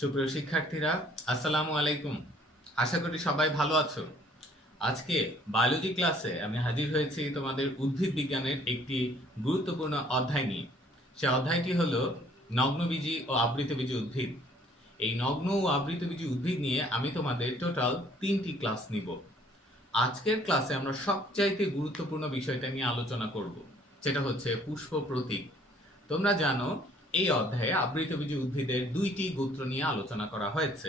সুপ্রিয় শিক্ষার্থীরা, আসসালামু আলাইকুম। আশা করি সবাই ভালো আছো। আজকে বায়োলজি ক্লাসে আমি হাজির হয়েছি তোমাদের উদ্ভিদ বিজ্ঞানের একটি গুরুত্বপূর্ণ অধ্যায় নিয়ে। সে অধ্যায়টি হলো নগ্নবীজি ও আবৃতবীজি উদ্ভিদ। এই নগ্ন ও আবৃতবীজি উদ্ভিদ নিয়ে আমি তোমাদের টোটাল 3টি ক্লাস নিব। আজকের ক্লাসে আমরা সবচাইতে গুরুত্বপূর্ণ বিষয়টা নিয়ে আলোচনা করব, সেটা হচ্ছে পুষ্প প্রতীক। তোমরা জানো এই অধ্যায়ে আবৃতবীজি উদ্ভিদের 2টি গোত্র নিয়ে আলোচনা করা হয়েছে।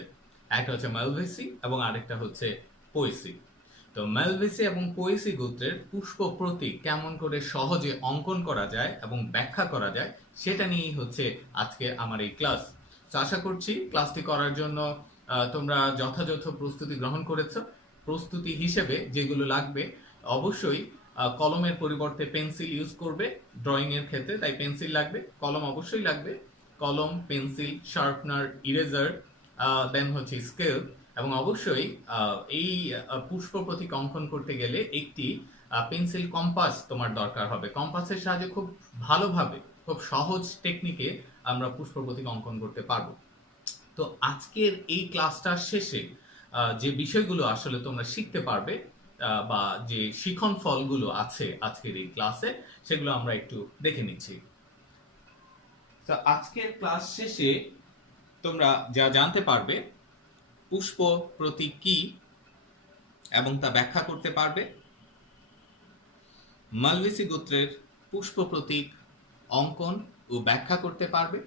একটা হচ্ছে মালভেসি এবং আরেকটা হচ্ছে পোয়েসি। তো মালভেসি এবং পোয়েসি গোত্রের পুষ্প প্রতীক কেমন করে সহজে অঙ্কন করা যায় এবং ব্যাখ্যা করা যায় সেটা নিয়েই হচ্ছে আজকে আমার এই ক্লাস। তো আশা করছি ক্লাসটি করার জন্য তোমরা যথাযথ প্রস্তুতি গ্রহণ করেছো। প্রস্তুতি হিসেবে যেগুলো লাগবে, অবশ্যই কলমের পরিবর্তে পেন্সিল ইউজ করবে ড্রয়িং এর ক্ষেত্রে, তাই পেন্সিল লাগবে, কলম অবশ্যই লাগবে। কলম, পেন্সিল, শার্পনার, ইরেজার, দেন হচ্ছে স্কেল, এবং অবশ্যই এই পুষ্প প্রতীক অঙ্কন করতে গেলে একটি পেন্সিল কম্পাস তোমার দরকার হবে। কম্পাসের সাহায্যে খুব ভালোভাবে, খুব সহজ টেকনিকে আমরা পুষ্প প্রতীক অঙ্কন করতে পারবো। তো আজকের এই ক্লাসটার শেষে যে বিষয়গুলো আসলে তোমরা শিখতে পারবে, বা যে শিখন ফলগুলো আছে আজকের এই ক্লাসে, সেগুলো আমরা একটু দেখে নিচ্ছি। তো আজকের ক্লাস শেষে তোমরা যা জানতে পারবে, পুষ্প প্রতীক কি এবং তা ব্যাখ্যা করতে পারবে, মালভেসি গোত্রের পুষ্প প্রতীক অঙ্কন ও ব্যাখ্যা করতে পারবে,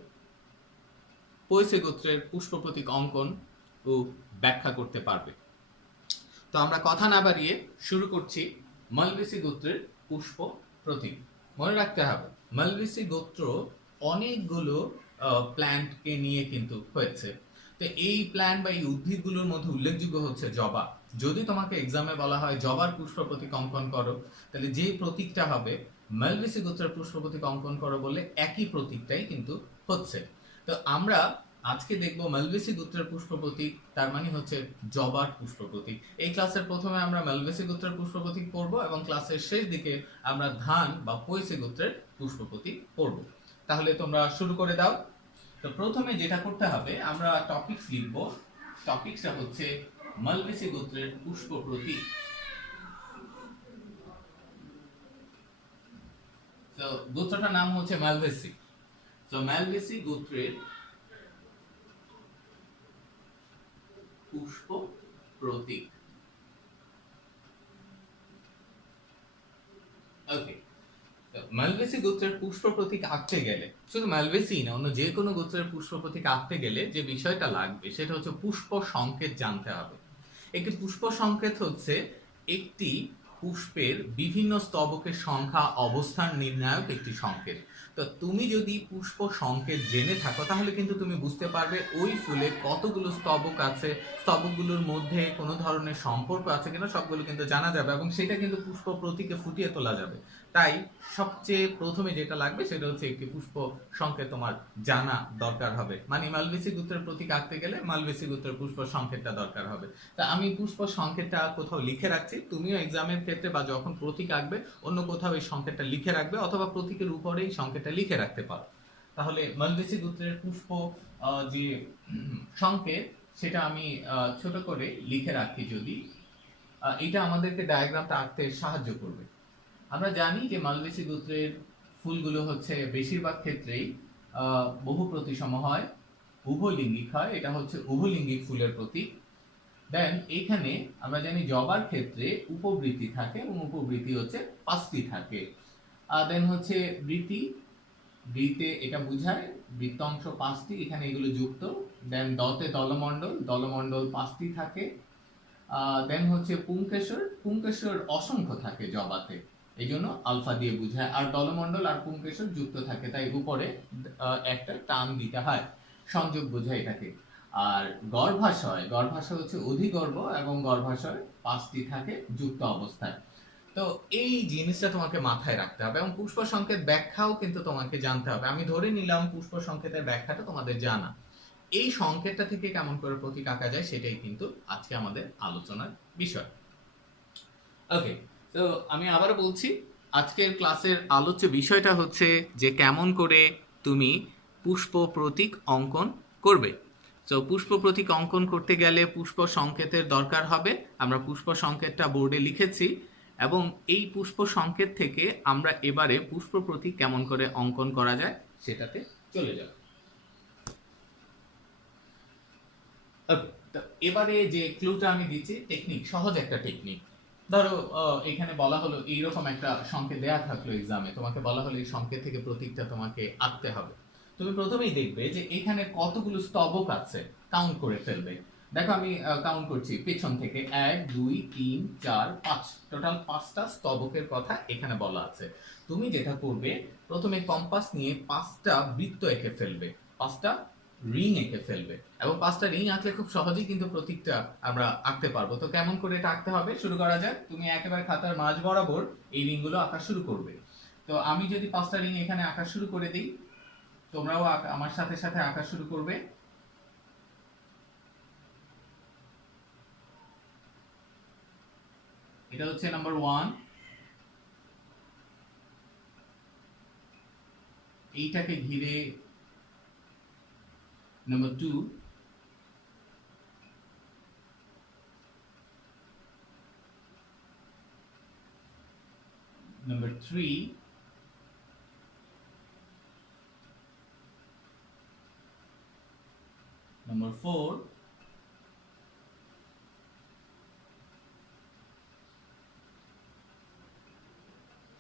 পোয়েসি গোত্রের পুষ্প প্রতীক অঙ্কন ও ব্যাখ্যা করতে পারবে। তো আমরা কথা না বাড়িয়ে শুরু করছি মালভেসি গোত্রের পুষ্প প্রতীক। মনে রাখতে হবে, মালভেসি গোত্র অনেকগুলো প্ল্যান্টকে নিয়ে কিন্তু হয়েছে। তো এই প্ল্যান্ট বা এই উদ্ভিদগুলোর মধ্যে উল্লেখযোগ্য হচ্ছে জবা। যদি তোমাকে এক্সামে বলা হয় জবার পুষ্প প্রতীক অঙ্কন করো, তাহলে যে প্রতীকটা হবে মালভেসি গোত্রের পুষ্প প্রতীক অঙ্কন করো বলে একই প্রতীকটাই কিন্তু হচ্ছে। তো আমরা আজকে দেখব মালভেসি গোত্রের পুষ্প প্রতীক, তার মানে হচ্ছে জবার পুষ্প প্রতীক। এই ক্লাসের প্রথমে আমরা মালভেসি গোত্রের পুষ্প প্রতীক পড়বো এবং ক্লাসের শেষ দিকে আমরা ধান বা পোয়েসি গোত্রের পুষ্প প্রতীক পড়বো। তাহলে তোমরা শুরু করে দাও। তো প্রথমে যেটা করতে হবে, আমরা টপিকস লিখবো। টপিকসটা হচ্ছে মালভেসি গোত্রের পুষ্প প্রতীক। তো গোত্রটার নাম হচ্ছে মালভেসি। তো মালভেসি গোত্রের পুষ্প প্রতীক। ওকে, মালভেসি গোত্রের পুষ্প প্রতীক আঁকতে গেলে, শুধু মালভেসি না, অন্য যে কোনো গোত্রের পুষ্প প্রতীক আঁকতে গেলে যে বিষয়টা লাগবে সেটা হচ্ছে পুষ্প সংকেত জানতে হবে। একটি পুষ্প সংকেত হচ্ছে একটি পুষ্পের বিভিন্ন স্তবকের সংখ্যা অবস্থান নির্ণায়ক একটি সংকেত। তো তুমি যদি পুষ্প সংকেত জেনে থাকো তাহলে কিন্তু তুমি বুঝতে পারবে ওই ফুলে কতগুলো স্তবক আছে, স্তবকগুলোর মধ্যে কোনো ধরনের সম্পর্ক আছে কিনা সবগুলো কিন্তু জানা যাবে এবং সেটা কিন্তু পুষ্প প্রতীকে ফুটিয়ে তোলা যাবে। তাই সবচেয়ে প্রথমে যেটা লাগবে সেটা হচ্ছে একটি পুষ্প সংকেত তোমার জানা দরকার হবে। মানে মালভেসি গোত্রের প্রতীক আঁকতে গেলে মালভেসি গোত্রের পুষ্প সংকেতটা দরকার হবে। তা আমি পুষ্প সংকেতটা কোথাও লিখে রাখছি, তুমিও এক্সামের ক্ষেত্রে বা যখন প্রতীক আঁকবে অন্য কোথাও এই সংকেতটা লিখে রাখবে, অথবা প্রতীকের উপরেই সংকেতটা লিখে রাখতে পারো। তাহলে মালভেসি গোত্রের পুষ্প যে সংকেত, সেটা আমি ছোট করে লিখে রাখি। যদি এটা আমাদেরকে ডায়াগ্রামটা আঁকতে সাহায্য করবে। আমরা জানি যে মালভেসি গোত্রের ফুলগুলো হচ্ছে বেশিরভাগ ক্ষেত্রেই বহু প্রতিসম হয়, উভলিঙ্গিক হয়। এটা হচ্ছে উভলিঙ্গিক ফুলের প্রতীক। দেন এইখানে আমরা জানি জবার ক্ষেত্রে উপবৃত্তি থাকে এবং উপবৃত্তি হচ্ছে 5টি থাকে। দেন হচ্ছে বৃত্তি, বৃত্তে এটা বোঝায় বৃত্তাংশ 5টি, এখানে এগুলো যুক্ত। দেন দতে দলমণ্ডল, দলমণ্ডল 5টি থাকে। দেন হচ্ছে পুংকেশর, পুংকেশর অসংখ্য থাকে জবাতে, এই জন্য আলফা দিয়ে বোঝায়। আর দলমণ্ডল আর পুংকেশর যুক্ত থাকে, তাই উপরে একটা টান দিতে হয়, সংযোগ বোঝায় এটাকে। আর গর্ভাশয়, গর্ভাশয় হচ্ছে অধিগর্ভ এবং গর্ভাশয় 5টি থাকে যুক্ত অবস্থায়। তো এই জিনিসটা তোমাকে মাথায় রাখতে হবে এবং পুষ্প সংকেত ব্যাখ্যাও কিন্তু তোমাকে জানতে হবে। আমি ধরে নিলাম পুষ্প সংকেতের ব্যাখ্যাটা তোমাদের জানা। এই সংকেতটা থেকে কেমন করে প্রতীক আঁকা যায় সেটাই কিন্তু আজকে আমাদের আলোচনার বিষয়। ওকে, তো আমি আবারও বলছি, আজকের ক্লাসের আলোচ্য বিষয়টা হচ্ছে যে কেমন করে তুমি পুষ্প প্রতীক অঙ্কন করবে। তো পুষ্প প্রতীক অঙ্কন করতে গেলে পুষ্প সংকেতের দরকার হবে। আমরা পুষ্প সংকেতটা বোর্ডে লিখেছি এবং এই পুষ্প সংকেত থেকে আমরা এবারে পুষ্প প্রতীক কেমন করে অঙ্কন করা যায় সেটাতে চলে যাব। তো এবারে যে ক্লুটা আমি দিচ্ছি টেকনিক, সহজ একটা টেকনিক। ধরো এখানে বলা হলো এইরকম একটা সংকেত দেয়া থাকলো এক্সামে, তোমাকে বলা হলো এই সংকেত থেকে প্রতীকটা তোমাকে আঁকতে হবে। তুমি প্রথমেই দেখবে যে এখানে কতগুলো স্তবক আছে, কাউন্ট করে ফেলবে। দেখো আমি কাউন্ট করছি পেছন থেকে, 1 2 3 4 5, টোটাল 5টা স্তবকের কথা এখানে বলা আছে। তুমি যেটা করবে প্রথমে কম্পাস নিয়ে 5টা বৃত্ত এঁকে ফেলবে, 5টা রিং এঁকে ফেলবে এবং 5টা রিং আঁকলে খুব সহজেই কিন্তু প্রতীকটা আমরা আঁকতে পারবো। তো কেমন করে এটা আঁকতে হবে শুরু করা যাক। তুমি একেবারে খাতার মাঝ বরাবর এই রিংগুলো আঁকা শুরু করবে। তো আমি যদি 5টা রিং এখানে আঁকা শুরু করে দিই, তোমরাও আমার সাথে সাথে আঁকা শুরু করবে। এটা হচ্ছে নাম্বার 1, এইটাকে ঘিরে নাম্বার 2, number 3, number 4,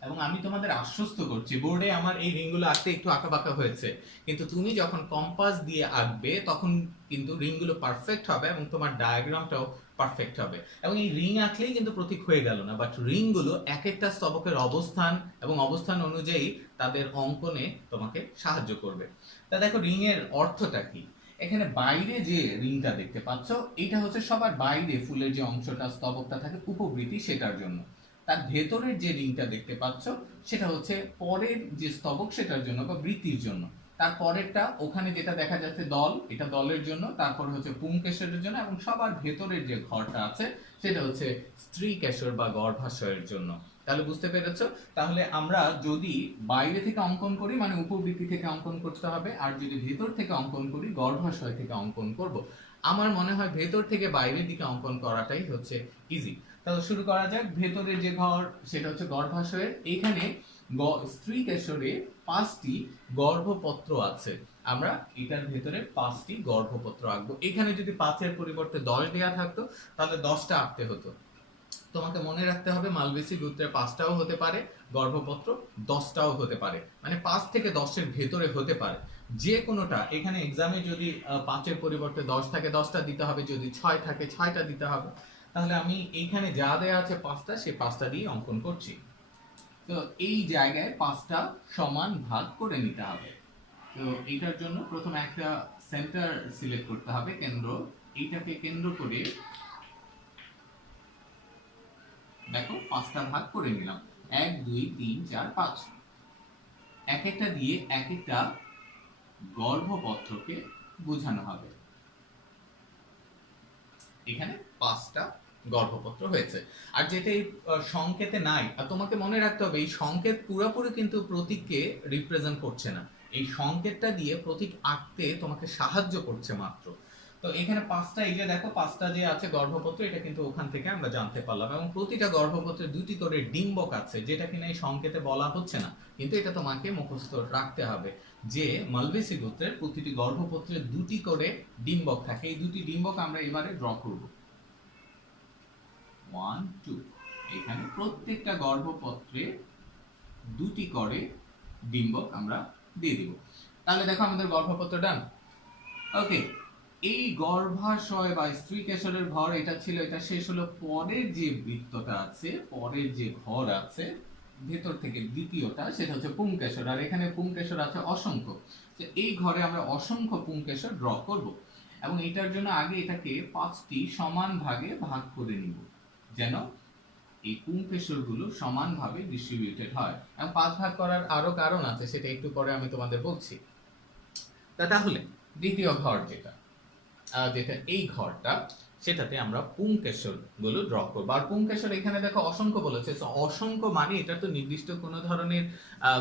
এবং আমি তোমাদের আশ্বস্ত করছি বোর্ডে আমার এই রিংগুলো আঁকতে একটু আঁকাবাঁকা হয়েছে, কিন্তু তুমি যখন কম্পাস দিয়ে আঁকবে তখন কিন্তু রিংগুলো পারফেক্ট হবে এবং তোমার ডায়াগ্রামটাও পারফেক্ট হবে। এবং এই রিং আঁকলেই কিন্তু প্রতীক হয়ে গেল না, বাট রিংগুলো এক একটা স্তবকের অবস্থান এবং অবস্থান অনুযায়ী তাদের অঙ্কনে তোমাকে সাহায্য করবে। তা দেখো রিং এর অর্থটা কি। এখানে বাইরে যে রিংটা দেখতে পাচ্ছ এটা হচ্ছে সবার বাইরে ফুলের যে অংশটা স্তবকটা থাকে উপবৃত্তি সেটার জন্য। তার ভেতরের যে রিংটা দেখতে পাচ্ছ সেটা হচ্ছে পরের যে স্তবক সেটার জন্য বা বৃত্তির জন্য। তার পরেরটা ওখানে যেটা দেখা যাচ্ছে দল, এটা দলের জন্য, তারপর হচ্ছে পুংকেশরের জন্য এবং সবার ভেতরের যে ঘরটা আছে সেটা হচ্ছে স্ত্রী কেশর বা গর্ভাশয়ের জন্য। তাহলে বুঝতে পেরেছো? তাহলে আমরা যদি বাইরে থেকে অঙ্কন করি মানে উপবৃত্তি থেকে অঙ্কন করতে হবে, আর যদি ভেতর থেকে অঙ্কন করি গর্ভাশয় থেকে অঙ্কন করব। আমার মনে হয় ভেতর থেকে বাইরের দিকে অঙ্কন করাটাই হচ্ছে ইজি। তাহলে শুরু করা যাক। ভেতরের যে ঘর সেটা হচ্ছে গর্ভাশয়ের। এখানে স্ত্রী কেশরে 5টি গর্ভপত্র আছে, আমরা এটার ভেতরে 5টি গর্ভপত্র আঁকবো। এখানে যদি 5-এর পরিবর্তে 10 দেওয়া থাকতো তাহলে 10টা আঁকতে হতো। তোমাকে মনে রাখতে হবে মালবেসি গোত্রের 5টাও হতে পারে, গর্ভপত্র 10টাও হতে পারে, মানে 5 থেকে 10-এর ভেতরে হতে পারে যে কোনোটা। এখানে এক্সামে যদি 5-এর পরিবর্তে 10 থাকে 10টা দিতে হবে, যদি 6 থাকে 6টা দিতে হবে। তাহলে আমি এইখানে যা দেয়া আছে 5টা, সেই 5টা দিয়ে অঙ্কন করছি। তো এই জায়গায় 5টা সমান ভাগ করে নিতে হবে। তো এইটার জন্য প্রথমে একটা সেন্টার সিলেক্ট করতে হবে, কেন্দ্র। এইটাকে কেন্দ্র করে দেখো 5টা ভাগ করে নিলাম, 1 2 3 4 5। এক একটা দিয়ে এক একটা গর্ভপত্রকে বোঝানো হবে। এখানে 5টা গর্ভপত্র হয়েছে। আর যেটা এই সংকেতে নাই, আর তোমাকে মনে রাখতে হবে এই সংকেত পুরোপুরি কিন্তু প্রতীককে রিপ্রেজেন্ট করছে না, এই সংকেতটা দিয়ে প্রতীক আঁকতে তোমাকে সাহায্য করছে মাত্র। তো এখানে 5টা, এই যে দেখো 5টা যে আছে গর্ভপত্র, এটা কিন্তু ওখান থেকে আমরা জানতে পারলাম। এবং প্রতিটা গর্ভপত্রে 2টি করে ডিম্বক আছে, যেটা কিনা এই সংকেতে বলা হচ্ছে না, কিন্তু এটা তোমাকে মুখস্থ রাখতে হবে যে মালবেসি গোত্রের প্রতিটি গর্ভপত্রে 2টি করে ডিম্বক থাকে। এই 2টি ডিম্বক আমরা এবারে ড্র করব। 1 2, এখানে প্রত্যেকটা গর্ভপত্রে 2টি করে ডিম্বক আমরা দিয়ে দিব। তাহলে দেখো আমাদের গর্ভপত্র ডান। ওকে, এই গর্ভাশয় বা স্ত্রী কেশরের ঘর এটা ছিল, এটা শেষ হলো। পরের যে বৃত্তটা আছে, পরের যে ঘর আছে ভেতর থেকে দ্বিতীয়টা, সেটা হচ্ছে পুংকেশর। আর এখানে পুংকেশর আছে অসংখ্য। তো এই ঘরে আমরা অসংখ্য পুংকেশর ড্র করব এবং এটার জন্য আগে এটাকে 5টি সমান ভাগে ভাগ করে নিব, যেন এই পুংকেশরগুলো সমানভাবে ডিস্ট্রিবিউটেড হয়। এবং 5 ভাগ করার আরো কারণ আছে, সেটা একটু পরে আমি তোমাদের বলছি। তাহলে দ্বিতীয় ঘর যেটা যেটা এই ঘরটা, সেটাতে আমরা পুংকেশর গুলো ড্র করবো। আর পুংকেশর এখানে দেখো অসংখ্য বলেছে, তো অসংখ্য মানে এটা তো নির্দিষ্ট কোনো ধরনের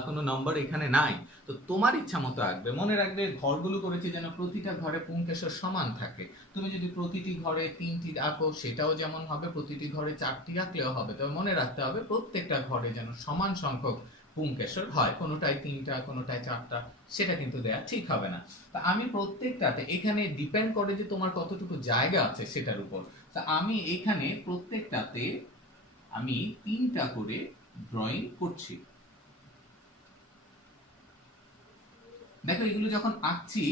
কোনো নম্বর এখানে নাই, তো তোমার ইচ্ছা মতো আঁকবে। মনে রাখবে ঘরগুলো করেছি যেন প্রতিটা ঘরে পুংকেশর সমান থাকে। তুমি যদি প্রতিটি ঘরে 3টি আঁকো সেটাও যেমন হবে, প্রতিটি ঘরে 4টি আঁকলেও হবে। তবে মনে রাখতে হবে প্রত্যেকটা ঘরে যেন সমান সংখ্যক পুংকেশর হয়, কোনোটায় 3টা কোনোটায় 4টা, সেটা কিন্তু দেয়া ঠিক হবে না। তা আমি প্রত্যেকটাতে, এখানে ডিপেন্ড করে যে তোমার কতটুকু জায়গা আছে সেটার উপর। তা আমি এখানে প্রত্যেকটাতে আমি 3টা করে ড্রয়িং করছি। দেখো এগুলো যখন আঁকছি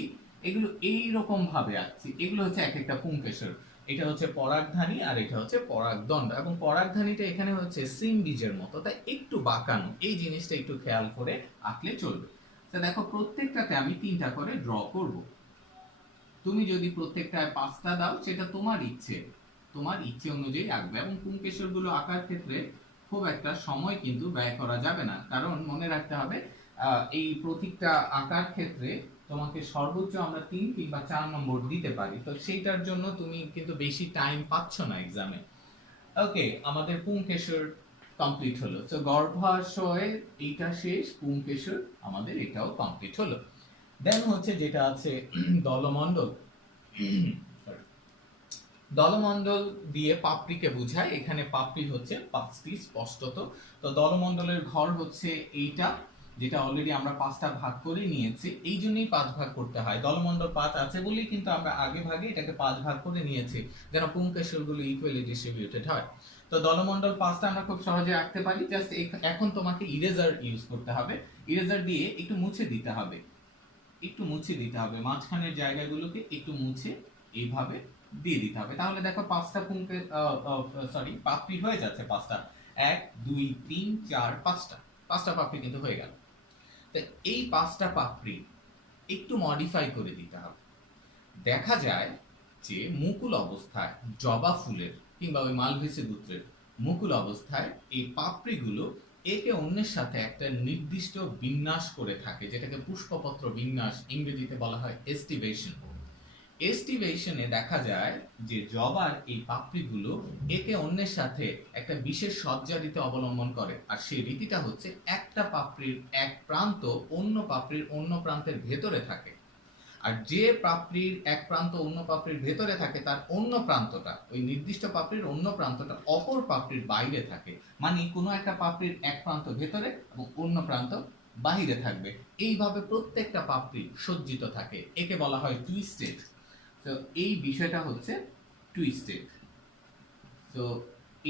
এগুলো এইরকম ভাবে আঁকছি, এগুলো হচ্ছে এক একটা পুংকেশর। এটা হচ্ছে পরাগধানী আর এটা হচ্ছে পরাগদণ্ড, এবং পরাগধানীটা এখানে হচ্ছে সিম বীজের মতো, তাই একটু বাঁকানো, এই জিনিসটা একটু খেয়াল করে আঁকলে চলবে। তা দেখো প্রত্যেকটাতে আমি 3টা করে ড্র করব। তুমি যদি প্রত্যেকটায় 5টা দাও সেটা তোমার ইচ্ছে, তোমার ইচ্ছে অনুযায়ী আঁকবে। এবং পুংকেশর গুলো আঁকার ক্ষেত্রে খুব একটা সময় কিন্তু ব্যয় করা যাবে না, কারণ মনে রাখতে হবে এই প্রতীকটা আঁকার ক্ষেত্রে তোমাকে সর্বোচ্চ আমরা 3 কিংবা 4 নম্বর দিতে পারি, তো সেইটার জন্য তুমি কিন্তু বেশি টাইম পাচ্ছ না এক্সামে। ওকে, আমাদের পুংকেশর কমপ্লিট হলো। তো গর্ভাশয় এইটা শেষ, পুংকেশর আমাদের এটাও কমপ্লিট হলো। দেন হচ্ছে যেটা আছে দলমণ্ডল। দলমণ্ডল দিয়ে পাপড়িকে বোঝায়, এখানে পাপড়ি হচ্ছে 5টি স্পষ্টত। তো দলমণ্ডলের ঘর হচ্ছে এইটা, যেটা অলরেডি আমরা 5টা ভাগ করে নিয়েছি, এই জন্যই 5 ভাগ করতে হয়। দলমণ্ডল 5 আছে বলেই কিন্তু আমরা আগে ভাগে এটাকে 5 ভাগ করে নিয়েছি, যেন পুংকেশরগুলো ইকুয়ালি ডিস্ট্রিবিউটেড হয়। তো দলমণ্ডল 5টা আমরা খুব সহজে আঁকতে পারি। জাস্ট এখন তোমাকে ইরেজার ইউজ করতে হবে, ইরেজার দিয়ে একটু মুছে দিতে হবে, একটু মুছে দিতে হবে মাঝখানের জায়গাগুলোকে, একটু মুছে এইভাবে দিয়ে দিতে হবে। তাহলে দেখো 5টা পুংকে সরি পাপড়ি হয়ে যাচ্ছে 5টা, 1 2 3 4 5টা পাপড়ি কিন্তু হয়ে গেল। তো এই 5টা পাপড়ি একটু মডিফাই করে দিতে হবে। দেখা যায় যে মুকুল অবস্থায় জবা ফুলের কিংবা ওই মালভেসি গোত্রের মুকুল অবস্থায় এই পাপড়িগুলো একে অন্যের সাথে একটা নির্দিষ্ট বিন্যাস করে থাকে, যেটাকে পুষ্পপত্র বিন্যাস, ইংরেজিতে বলা হয় এস্টিভেশন। এস্টিভেশনে দেখা যায় যে জবার এই পাপড়িগুলো একে অন্যের সাথে একটা বিশেষ সজ্জা রীতি অবলম্বন করে, আর সেই রীতিটা হচ্ছে একটা পাপড়ির এক প্রান্ত অন্য পাপড়ির অন্য প্রান্তের ভেতরে থাকে, আর যে পাপড়ির এক প্রান্ত অন্য পাপড়ির ভেতরে থাকে তার অন্য প্রান্তটা, ওই নির্দিষ্ট পাপড়ির অন্য প্রান্তটা অপর পাপড়ির বাইরে থাকে। মানে কোনো একটা পাপড়ির এক প্রান্ত ভেতরে এবং অন্য প্রান্ত বাহিরে থাকবে। এইভাবে প্রত্যেকটা পাপড়ি সজ্জিত থাকে, একে বলা হয় টুইস্টেড। তো এই বিষয়টা হচ্ছে টুইস্টেড। তো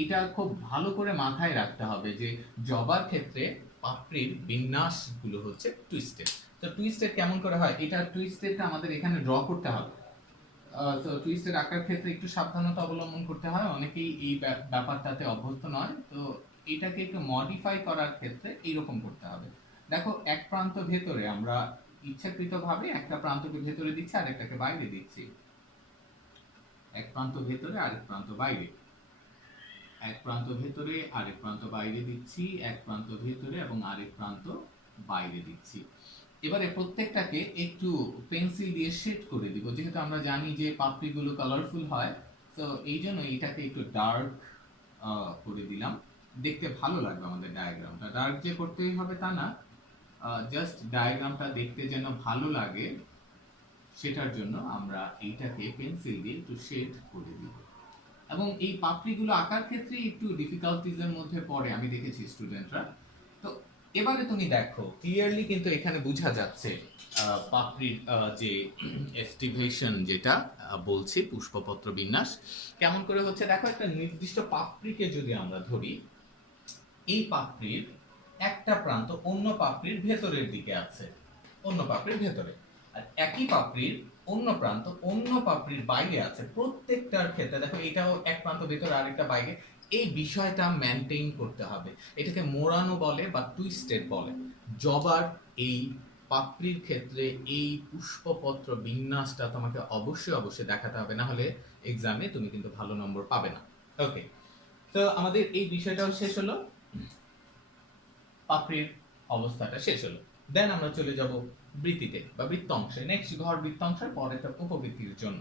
এটা খুব ভালো করে মাথায় রাখতে হবে যে জবার ক্ষেত্রে পাপড়ির বিন্যাসগুলো হচ্ছে টুইস্টেড। তো টুইস্টেড কেমন করে হয়, এটা টুইস্টেডটা আমাদের এখানে ড্র করতে হবে। তো টুইস্টেড আঁকার ক্ষেত্রে একটু সাবধানতা অবলম্বন করতে হয়, অনেকেই এই ব্যাপারটাতে অভ্যস্ত নয়, তো এটাকে একটু মডিফাই করার ক্ষেত্রে এইরকম করতে হবে। দেখো এক প্রান্ত ভেতরে আমরা ইচ্ছাকৃতভাবে একটা প্রান্তকে ভেতরে দিচ্ছি আর একটাকে বাইরে দিচ্ছি, এক প্রান্ত ভেতরে আরেক প্রান্ত বাইরে, এক প্রান্ত ভেতরে আরেক প্রান্ত বাইরে দিচ্ছি, এক প্রান্ত ভেতরে এবং আরেক প্রান্ত বাইরে দিচ্ছি। এবারে প্রত্যেকটাকে একটু পেন্সিল দিয়ে শেড করে দিব, যেহেতু আমরা জানি যে পাপড়িগুলো কালারফুল হয়, তো এই জন্য এটাকে একটু ডার্ক করে দিলাম, দেখতে ভালো লাগবে আমাদের ডায়াগ্রামটা। ডার্ক যে করতেই হবে তা না, জাস্ট ডায়াগ্রামটা দেখতে যেন ভালো লাগে সেটার জন্য আমরা এইটাকে পেন্সিল দিয়ে একটু শেড করে দিব। এবং এই পাপড়িগুলো আঁকার ক্ষেত্রে একটু ডিফিকাল্টিজের মধ্যে পড়ে আমি দেখেছি স্টুডেন্টরা। তো এবারে তুমি দেখো ক্লিয়ারলি কিন্তু এখানে বোঝা যাচ্ছে পাপড়ির যে এস্টিভেশন যেটা বলছি পুষ্পপত্র বিন্যাস কেমন করে হচ্ছে। দেখো একটা নির্দিষ্ট পাপড়িকে যদি আমরা ধরি, এই পাপড়ির একটা প্রান্ত অন্য পাপড়ির ভেতরের দিকে আছে, অন্য পাপড়ির ভেতরে, আর একই পাপড়ির অন্য প্রান্ত অন্য পাপড়ির বাইরে আছে। প্রত্যেকটার ক্ষেত্রে দেখো এটাও এক প্রান্ত ভেতরে আরেকটা বাইরে, এই বিষয়টা মেনটেইন করতে হবে। এটাকে মোড়ানো বলে বা টুইস্টেড বলে। জবার এই পাপড়ির ক্ষেত্রে এই পুষ্পপত্র বিন্যাসটা তোমাকে অবশ্যই অবশ্যই দেখাতে হবে, না হলে এক্সামে তুমি কিন্তু ভালো নম্বর পাবে না। ওকে, তো আমাদের এই বিষয়টাও শেষ হলো, পাপড়ির অবস্থাটা শেষ হলো। দেন আমরা চলে যাব বৃত্তিতে বা বৃত্তাংশে, নেক্সট ঘর বৃত্তাংশের পর একটা উপবৃত্তির জন্য।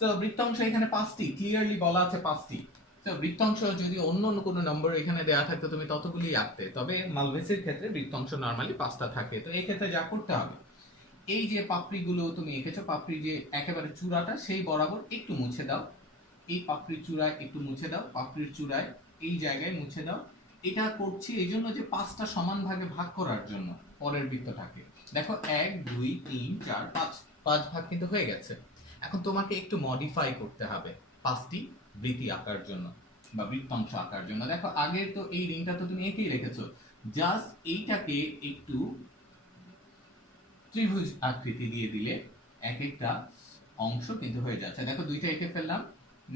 তো বৃত্তাংশ এখানে 5টি ক্লিয়ারলি বলা আছে 5টি। তো বৃত্তাংশ যদি অন্য কোনো নম্বর এখানে দেয়া থাকতো তুমি ততগুলি আঁকতে, তবে মালভেসির ক্ষেত্রে বৃত্তাংশ নরমালি 5টা থাকে। তো এই ক্ষেত্রে যা করতে হবে, এই যে পাপড়িগুলো তুমি এঁকেছো, পাপড়ির যে একেবারে চূড়াটা সেই বরাবর একটু মুছে দাও, এই পাপড়ির চূড়ায় একটু মুছে দাও, পাপড়ির চূড়ায় এই জায়গায় মুছে দাও। এটা করছি এই জন্য যে 5টা সমান ভাগে ভাগ করার জন্য পরের বৃত্তটাকে। দেখো 1 2 3 4 5, 5 ভাগ কিন্তু হয়ে গেছে। এখন তোমাকে একটু মডিফাই করতে হবে 5টি বৃত্তি আঁকার জন্য বা বৃত্তাংশ আঁকার জন্য। দেখো আগে তো এই রিংটা তো তুমি এঁকেই রেখেছো, জাস্ট এইটাকে একটু ত্রিভুজ আকৃতি দিয়ে দিলে এক একটা অংশ কিন্তু হয়ে যাচ্ছে। দেখো দুইটা এঁকে ফেললাম।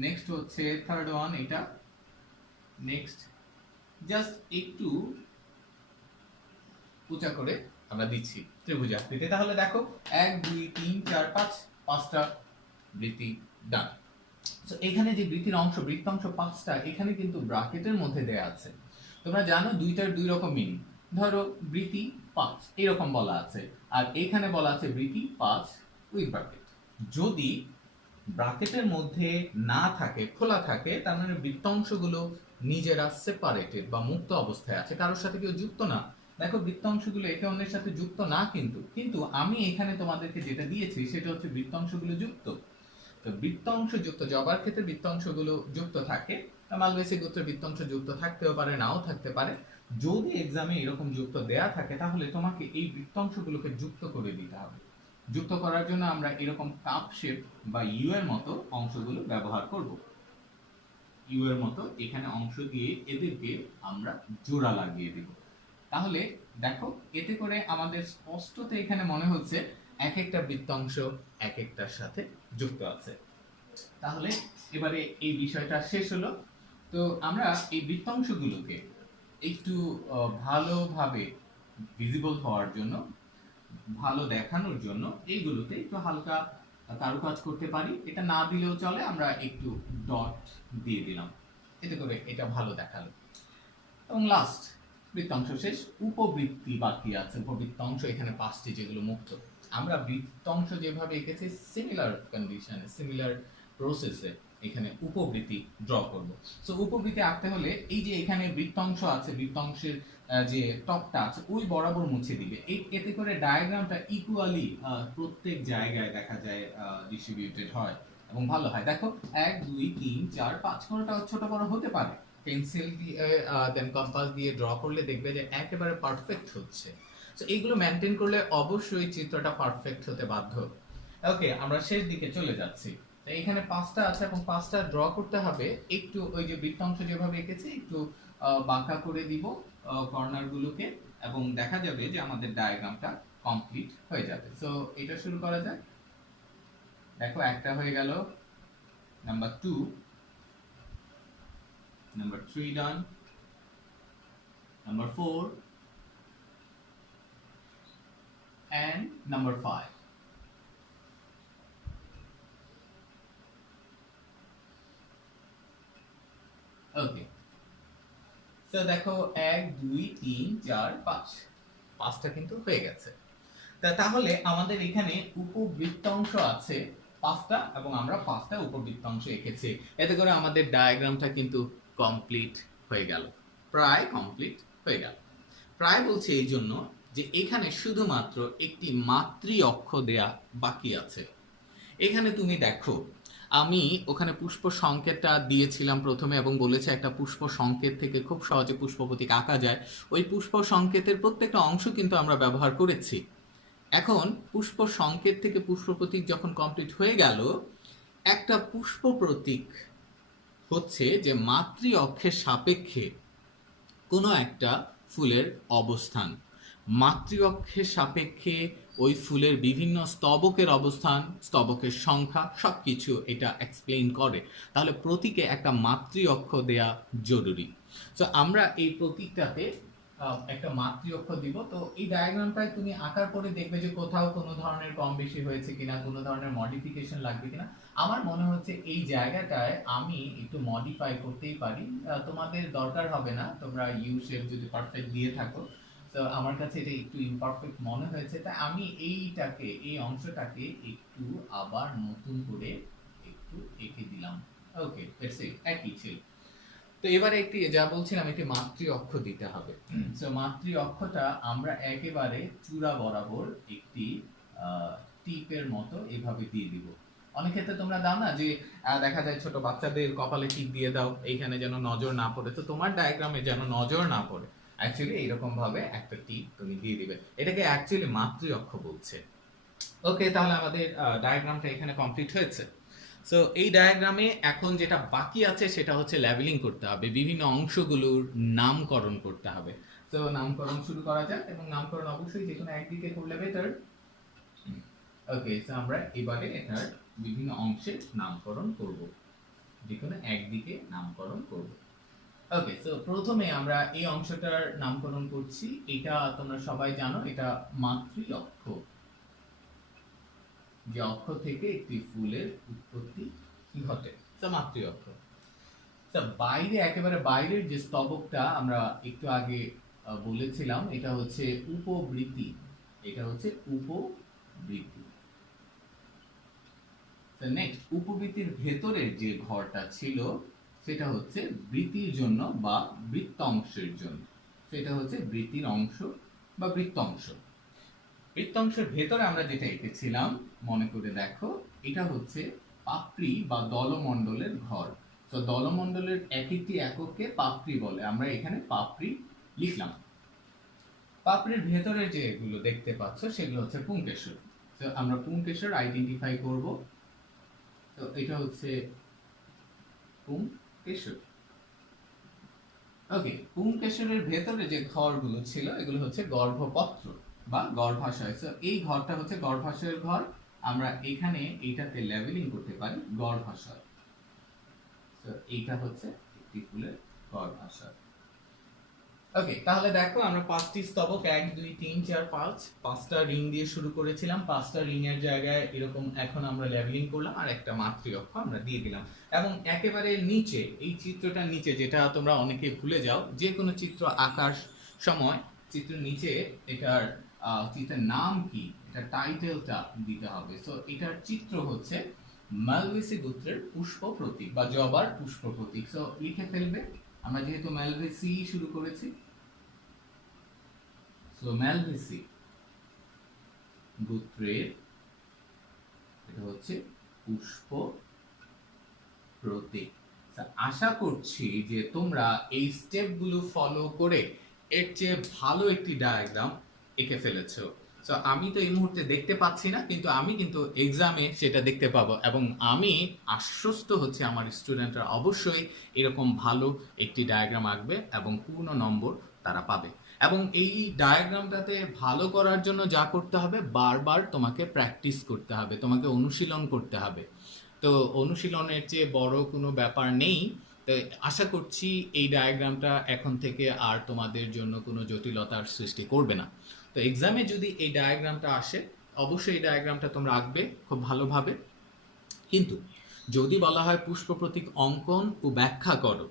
নেক্সট হচ্ছে থার্ড ওয়ান, এটা নেক্সট জাস্ট একটু উঁচা করে আমরা দিচ্ছি ত্রিভুজ আকৃতি। তাহলে দেখো 1 2 3 4 5, 5টা বৃত্তি ডান। তো এখানে যে বৃত্তির অংশ বৃত্তাংশ 5টা এখানে কিন্তু ব্র্যাকেটের মধ্যে দেয়া আছে। তোমরা জানো দুইটার দুই রকম মিনিং। ধরো বৃত্তি 5 এরকম বলা আছে, আর এখানে বলা আছে বৃত্তি 5 উইথ ব্র্যাকেট। যদি ব্র্যাকেটের মধ্যে না থাকে, খোলা থাকে, তার মানে বৃত্তাংশগুলো নিজেরা সেপারেটেড বা মুক্ত অবস্থায় আছে, কারোর সাথে কেউ যুক্ত না। দেখো বৃত্তাংশগুলো একে অন্যের সাথে যুক্ত না, কিন্তু আমি এখানে তোমাদেরকে যেটা দিয়েছি সেটা হচ্ছে বৃত্তাংশগুলো যুক্ত। তো বৃত্তাংশ যুক্ত জবার ক্ষেত্রে বৃত্তাংশগুলো যুক্ত থাকে, মালবেসিক গোত্রের বৃত্তাংশ যুক্ত থাকতেও পারে, নাও থাকতে পারে। যদি এক্সামে এরকম যুক্ত দেয়া থাকে তাহলে তোমাকে এই বৃত্তাংশগুলোকে যুক্ত করে দিতে হবে। যুক্ত করার জন্য আমরা এরকম কাপ শেপ বা ইউ এর মতো অংশগুলো ব্যবহার করব। ইউ এর মতো এখানে অংশ দিয়ে এদেরকে আমরা জোড়া লাগিয়ে দেব। তাহলে দেখো এতে করে আমাদের স্পষ্টত এখানে মনে হচ্ছে এক একটা বৃত্তাংশ এক একটার সাথে যুক্ত আছে। তাহলে এবারে এই বিষয়টা শেষ হলো। তো আমরা এই বৃত্তাংশগুলোকে একটু ভালোভাবে ভিজিবল হওয়ার জন্য, ভালো দেখানোর জন্য এইগুলোতে একটু হালকা কারুকাজ করতে পারি। এটা না দিলেও চলে, আমরা একটু ডট দিয়ে দিলাম, এতে করে এটা ভালো দেখালো। এবং লাস্ট বৃত্তাংশ শেষ, উপবৃত্তি বাকি আছে। উপবৃত্তাংশ এখানে 5টি যেগুলো মুক্ত। আমরা বৃত্তাংশ যেভাবে এঁকেছি সিমিলার কন্ডিশনে, সিমিলার প্রসেসে এখানে উপবৃত্তি ড্র করব। সো উপবৃত্তি আঁকতে হলে এই যে এখানে বৃত্তাংশ আছে, বৃত্তাংশের যে টপটা আছে ওই বরাবর মুছে দিবে। এতে করে ডায়াগ্রামটা ইকুয়ালি প্রত্যেক জায়গায় দেখা যায় ডিস্ট্রিবিউটেড হয় এবং ভালো হয়। দেখো 1 2 3 4 5 কোনটা ছোট বড় হতে পারে, পেন্সিল দিয়ে দেন কম্পাস দিয়ে ড্র করলে দেখবে যে একেবারে পারফেক্ট হচ্ছে। সো এইগুলো মেনটেন করলে অবশ্যই চিত্রটা পারফেক্ট হতে বাধ্য। ওকে, আমরা শেষ দিকে চলে যাচ্ছি। তো এখানে 5টা আছে এবং 5টা ড্র করতে হবে। একটু ওই যে বৃত্তাংশ যেভাবে এঁকেছি একটু বাঁকা করে দিব কর্নার গুলোকে, এবং দেখা যাবে যে আমাদের ডায়াগ্রামটা কমপ্লিট হয়ে যাবে। সো এটা শুরু করা যাক। দেখো একটা হয়ে গেল, number 2, number 3 done, number 4 and number 5. Okay, so দেখো 1 2 3 4 5, 5টা কিন্তু হয়ে গেছে। তাহলে আমাদের এখানে উপবৃত্তাংশ আছে 5টা এবং আমরা 5টা উপবৃত্তাংশ এঁকেছি। এতে করে আমাদের ডায়াগ্রামটা কিন্তু কমপ্লিট হয়ে গেল, প্রায় কমপ্লিট হয়ে গেল। প্রায় বলছি এই জন্য যে এখানে শুধুমাত্র একটি মাতৃ অক্ষ দেয়া বাকি আছে। এখানে তুমি দেখো আমি ওখানে পুষ্প সংকেতটা দিয়েছিলাম প্রথমে এবং বলেছি একটা পুষ্প সংকেত থেকে খুব সহজে পুষ্প প্রতীক আঁকা যায়। ওই পুষ্প সংকেতের প্রত্যেকটা অংশ কিন্তু আমরা ব্যবহার করেছি। এখন পুষ্প সংকেত থেকে পুষ্প প্রতীক যখন কমপ্লিট হয়ে গেল, একটা পুষ্প প্রতীক হচ্ছে যে মাতৃ অক্ষের সাপেক্ষে কোনো একটা ফুলের অবস্থান, মাতৃ অক্ষের সাপেক্ষে ওই ফুলের বিভিন্ন স্তবকের অবস্থান, স্তবকের সংখ্যা সবকিছু এটা এক্সপ্লেইন করে। তাহলে প্রতীকে একটা মাতৃ অক্ষ দেয়া জরুরি। তো আমরা এই প্রতীকটাতে একটা মাতৃ অক্ষ দিব। তো এই ডায়াগ্রামটায় তুমি আঁকার পরে দেখবে যে কোথাও কোনো ধরনের কম বেশি হয়েছে কিনা, কোনো ধরনের মডিফিকেশন লাগবে কিনা। আমার মনে হচ্ছে এই জায়গাটায় আমি একটু মডিফাই করতেই পারি, তোমাদের দরকার হবে না, তোমরা ইউ শেপ যদি পারফেক্ট দিয়ে থাকো। তো আমার কাছে এটা একটু ইমপারফেক্ট মনে হয়েছে, তাই আমি এই অংশটাকে একটু আবার নতুন করে একটু এঁকে দিলাম। ওকে, দ্যাটস ইট, একই ছিল। তো এবারে একটি যা বলছিলাম একটি মাতৃ অক্ষ দিতে হবে। সো মাতৃ অক্ষটা আমরা একেবারে চূড়া বরাবর একটি টিপের মতো এভাবে দিয়ে দিব। অনেক ক্ষেত্রে তোমরা দাও না যে দেখা যায় ছোট বাচ্চাদের কপালে টিপ দিয়ে দাও এইখানে যেন নজর না পড়ে, তো তোমার ডায়াগ্রামে যেন নজর না পড়ে অ্যাকচুয়ালি এইরকম ভাবে একটা টিপ তুমি দিয়ে দিবে, এটাকে অ্যাকচুয়ালি মাতৃ অক্ষ বলছে। ওকে, তাহলে আমাদের ডায়াগ্রামটা এখানে কমপ্লিট হয়েছে। সো এই ডায়াগ্রামে এখন যেটা বাকি আছে সেটা হচ্ছে লেভেলিং করতে হবে, বিভিন্ন অংশগুলোর নামকরণ করতে হবে। তো নামকরণ শুরু করা যাক, এবং নামকরণ অবশ্যই যে কোনো একদিকে করলে বেটার। ওকে, সো আমরা এবারে এটার বিভিন্ন অংশের নামকরণ করব, যে কোনো একদিকে নামকরণ করব। ওকে, সো প্রথমে আমরা এই অংশটার নামকরণ করছি। এটা তোমরা সবাই জানো, এটা মাতৃ অক্ষ, যে অক্ষ থেকে একটি ফুলের উৎপত্তি কি ঘটে, তা মাতৃ অক্ষ। বাইরে একেবারে বাইরের যে স্তবকটা আমরা একটু আগে বলেছিলাম, এটা হচ্ছে উপবৃত্তি, এটা হচ্ছে উপবৃত্তি। নেক্সট, উপবৃত্তির ভেতরের যে ঘরটা ছিল সেটা হচ্ছে বৃত্তির জন্য বা বৃত্তাংশের জন্য, সেটা হচ্ছে বৃত্তির অংশ বা বৃত্তাংশ। বৃত্তাংশের ভেতরে আমরা যেটা এঁকেছিলাম মনে করে দেখো, এটা হচ্ছে পাপড়ি বা দলমণ্ডলের ঘর। তো দলমণ্ডলের এক একটি এককে পাপড়ি বলে, আমরা এখানে পাপড়ি লিখলাম। পাপড়ির ভেতরে যে এগুলো দেখতে পাচ্ছ সেগুলো হচ্ছে পুংকেশর। তো আমরা পুংকেশর আইডেন্টিফাই করব। তো এটা হচ্ছে পুংকেশর। ওকে, পুংকেশরের ভেতরে যে ঘরগুলো ছিল এগুলো হচ্ছে গর্ভপত্র বা গর্ভাশয়। সো এই ঘরটা হচ্ছে গর্ভাশয়ের ঘর, আমরা এখানে এইটাতে লেভেলিং করতে পারি গর্ভাশয়। সো এইটা হচ্ছে একটি ফুলের গর্ভাশয়। ওকে, তাহলে দেখো আমরা পাঁচটি স্তবক 1 2 3 4 5 পাঁচটা রিং দিয়ে শুরু করেছিলাম, পাঁচটা রিং এর জায়গায় এরকম এখন আমরা লেভেলিং করলাম আর একটা মাতৃ অক্ষ আমরা দিয়ে দিলাম। এবং একেবারে নিচে এই চিত্রটার নিচে, যেটা তোমরা অনেকে ভুলে যাও, যে কোনো চিত্র আঁকার সময় চিত্রের নিচে এটার চিত্রের নাম কি, এটা টাইটেলটা দিতে হবে। সো এটার চিত্র হচ্ছে মালভেসি গোত্রের পুষ্প প্রতীক বা জবার পুষ্প প্রতীক। সো লিখে ফেলবে, আমরা যেহেতু মালভেসি শুরু করেছি। সো মালভেসি গোত্রের এটা হচ্ছে পুষ্প প্রতীক। আশা করছি যে তোমরা এই স্টেপগুলো ফলো করে এর চেয়ে ভালো একটি ডায়াগ্রাম এঁকে ফেলেছো। সো আমি তো এই মুহূর্তে দেখতে পাচ্ছি না, কিন্তু আমি কিন্তু এক্সামে সেটা দেখতে পাবো, এবং আমি আশ্বস্ত হচ্ছে আমার স্টুডেন্টরা অবশ্যই এরকম ভালো একটি ডায়াগ্রাম আঁকবে এবং পূর্ণ নম্বর তারা পাবে। এবং এই ডায়াগ্রামটাতে ভালো করার জন্য যা করতে হবে, বারবার তোমাকে প্র্যাকটিস করতে হবে, তোমাকে অনুশীলন করতে হবে। তো অনুশীলনের চেয়ে বড় কোনো ব্যাপার নেই। তো আশা করছি এই ডায়াগ্রামটা এখন থেকে আর তোমাদের জন্য কোনো জটিলতার সৃষ্টি করবে না। তো এক্সামে যদি এই ডায়াগ্রামটা আসে, অবশ্যই এই ডায়াগ্রামটা তোমরা আঁকবে খুব ভালোভাবে। কিন্তু যদি বলা হয় পুষ্প প্রতীক অঙ্কন ও ব্যাখ্যা করো,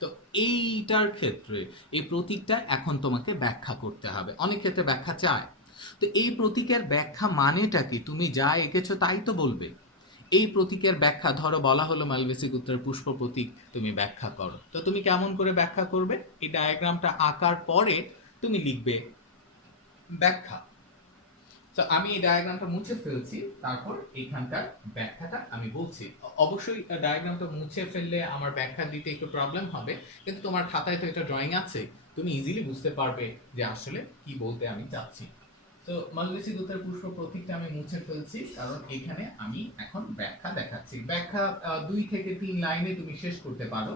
তো এইটার ক্ষেত্রে এই প্রতীকটা এখন তোমাকে ব্যাখ্যা করতে হবে। অনেক ক্ষেত্রে ব্যাখ্যা চায়, তো এই প্রতীকের ব্যাখ্যা মানেটা কি, তুমি যা এঁকেছো তাই তো বলবে। এই প্রতীকের ব্যাখ্যা, ধরো বলা হলো মালভেসি গোত্রের পুষ্প প্রতীক তুমি ব্যাখ্যা করো, তো তুমি কেমন করে ব্যাখ্যা করবে? এই ডায়াগ্রামটা আঁকার পরে তুমি লিখবে ব্যাখ্যা। তো আমি এই ডায়াগ্রামটা মুছে ফেলছি, তারপর এইখানকার ব্যাখ্যাটা আমি বলছি। অবশ্যই ডায়াগ্রামটা মুছে ফেললে আমার ব্যাখ্যা দিতে একটু প্রবলেম হবে, কিন্তু তোমার খাতায় তো এটা ড্রয়িং আছে, তুমি ইজিলি বুঝতে পারবে যে আসলে কি বলতে আমি চাচ্ছি। তো মালভেসি গোত্রের পুষ্প প্রতীকটা আমি মুছে ফেলছি, কারণ এখানে আমি এখন ব্যাখ্যা দেখাচ্ছি। ব্যাখ্যা 2 থেকে 3 লাইনে তুমি শেষ করতে পারো।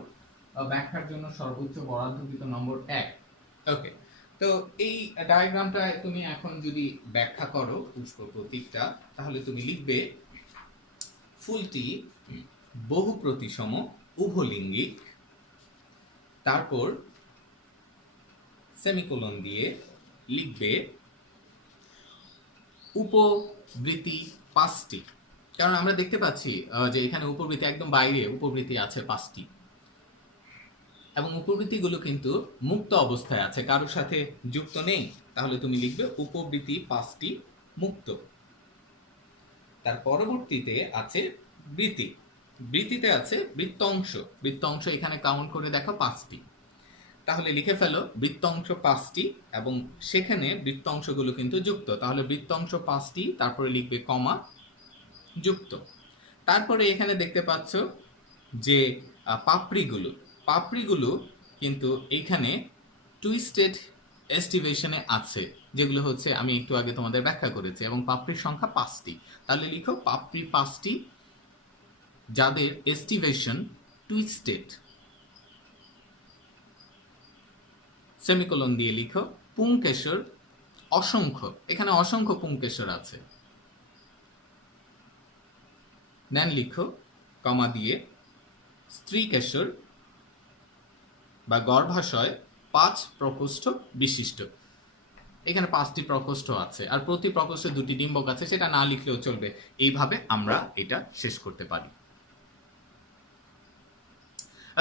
ব্যাখ্যার জন্য সর্বোচ্চ বরাদ্দকৃত নম্বর 1। ওকে, তো এই ডায়াগ্রামটা তুমি এখন যদি ব্যাখ্যা করো পুষ্প প্রতীকটা, তাহলে তুমি লিখবে ফুলটি বহু প্রতিসম উভলিঙ্গিক, তারপর সেমিকোলন দিয়ে লিখবে উপবৃত্তি 5টি। কারণ আমরা দেখতে পাচ্ছি যে এখানে উপবৃত্তি একদম বাইরে উপবৃত্তি আছে 5টি, এবং উপবৃত্তিগুলো কিন্তু মুক্ত অবস্থায় আছে, কারোর সাথে যুক্ত নেই। তাহলে তুমি লিখবে উপবৃত্তি 5টি মুক্ত। তার পরবর্তীতে আছে বৃত্তি, বৃত্তিতে আছে বৃত্তাংশ। বৃত্তাংশ এখানে কাউন্ট করে দেখো 5টি। তাহলে লিখে ফেলো বৃত্তাংশ 5টি এবং সেখানে বৃত্তাংশগুলো কিন্তু যুক্ত। তাহলে বৃত্তাংশ 5টি, তারপরে লিখবে কমা যুক্ত। তারপরে এখানে দেখতে পাচ্ছ যে পাপড়িগুলো পাপড়িগুলো কিন্তু এইখানে টুইস্টেড এস্টিভেশনে আছে, যেগুলো হচ্ছে আমি একটু আগে তোমাদের ব্যাখ্যা করেছি, এবং পাপড়ির সংখ্যা 5টি। তাহলে লিখো পাপড়ি 5টি যাদের এস্টিভেশন টুইস্টেড, সেমিকোলন দিয়ে লিখো। পুংকেশর অসংখ্য, এখানে অসংখ্য পুংকেশর আছে। দেন লিখো কমা দিয়ে স্ত্রীকেশর বা গর্ভাশয় 5 প্রকোষ্ঠ বিশিষ্ট। এখানে 5টি প্রকোষ্ঠ আছে আর প্রতি প্রকোষ্ঠে 2টি ডিম্বক আছে, সেটা না লিখলেও চলবে। এইভাবে আমরা এটা শেষ করতে পারি।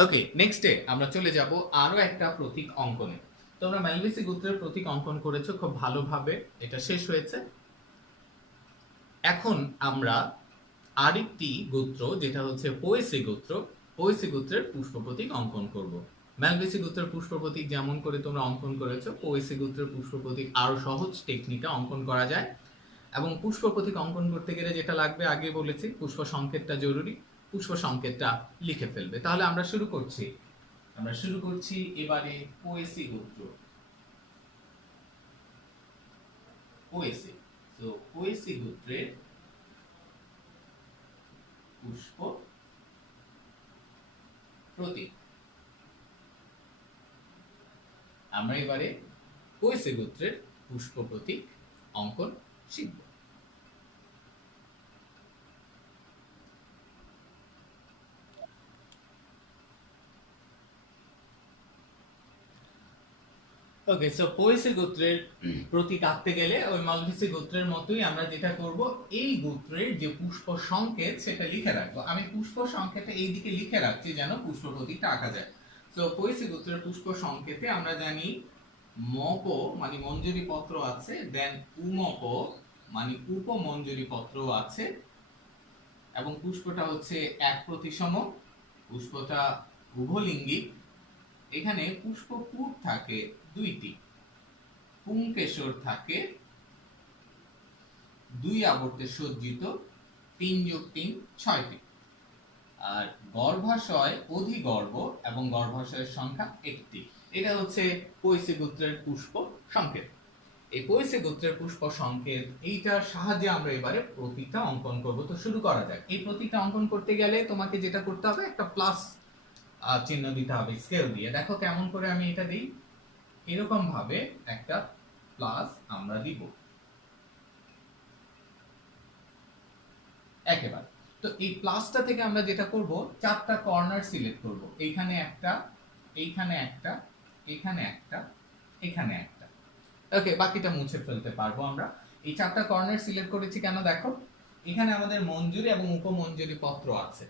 ওকে, নেক্সটে আমরা চলে যাব আরো একটা প্রতীক অঙ্কনে। তোমরা ম্যালভেসি গোত্রের প্রতীক অঙ্কন করেছো খুব ভালোভাবে, এটা শেষ হয়েছে। এখন আমরা আরেকটি গোত্র, যেটা হচ্ছে পোয়েসি গোত্র, পোয়েসি গোত্রের পুষ্প প্রতীক অঙ্কন করব। ম্যালভেসি গোত্রের পুষ্প প্রতীক যেমন করে তোমরা অঙ্কন করেছো, পোয়েসি গোত্রের পুষ্প প্রতীক আরো সহজ টেকনিকে অঙ্কন করা যায়। এবং পুষ্প প্রতীক অঙ্কন করতে গেলে যেটা লাগবে আগে বলেছি, পুষ্প সংকেতটা জরুরি। পুষ্প সংকেতটা লিখে ফেলবে। তাহলে আমরা শুরু করছি এবারে পোয়েসি গোত্র। পোয়েসি, তো পোয়েসি গোত্রের পুষ্প প্রতীক। আমরা এবারে পোয়েসি গোত্রের পুষ্প প্রতীক অঙ্কন শিখব। ওকে, সো পোয়েসি গোত্রের প্রতীক আঁকতে গেলে ওই ম্যালভেসি গোত্রের মতোই আমরা যেটা করব, এই গোত্রের যে পুষ্প সংকেত সেটা লিখে রাখবো। আমি পুষ্প সংকেতটা এইদিকে লিখে রাখছি যেন পুষ্প প্রতীকটা আঁকা যায়। তো পোয়েসি গোত্রের পুষ্প সংকেতে আমরা জানি মপ মানে মঞ্জুরি পত্র আছে, দেন উমপ মানে উপমঞ্জুরি পত্র আছে, এবং পুষ্পটা হচ্ছে এক প্রতিসম, পুষ্পটা উভলিঙ্গিক। এখানে পুষ্পপুট থাকে 2টি, পুংকেশর থাকে 2 আবর্তে সজ্জিত 3 যোগ 3 6টি, আর গর্ভাশয় অধিগর্ভ এবং গর্ভাশয়ের সংখ্যা 1টি। এটা হচ্ছে পোয়েসি গোত্রের পুষ্প সংকেত। এই পোয়েসি গোত্রের পুষ্প সংকেত এইটার সাহায্যে আমরা এবারে প্রতীকটা অঙ্কন করব। তো শুরু করা যাক। এই প্রতীকটা অঙ্কন করতে গেলে তোমাকে যেটা করতে হবে, একটা প্লাস চিহ্ন দিতে হবে স্কেল দিয়ে। দেখো কেমন করে আমি এটা দিই, এরকম ভাবে একটা প্লাস আমরা দিব একেবারে। তো এই প্লাসটা থেকে আমরা যেটা করব, 4টা কর্নার সিলেক্ট করব। এইখানে একটা, এইখানে একটা, এখানে একটা, এখানে একটা। ওকে, বাকিটা মুছে ফেলতে পারবো আমরা। এই 4টা কর্নার সিলেক্ট করেছি কেন, দেখো এখানে আমাদের মঞ্জুরি এবং উপমঞ্জুরি পত্র আছে।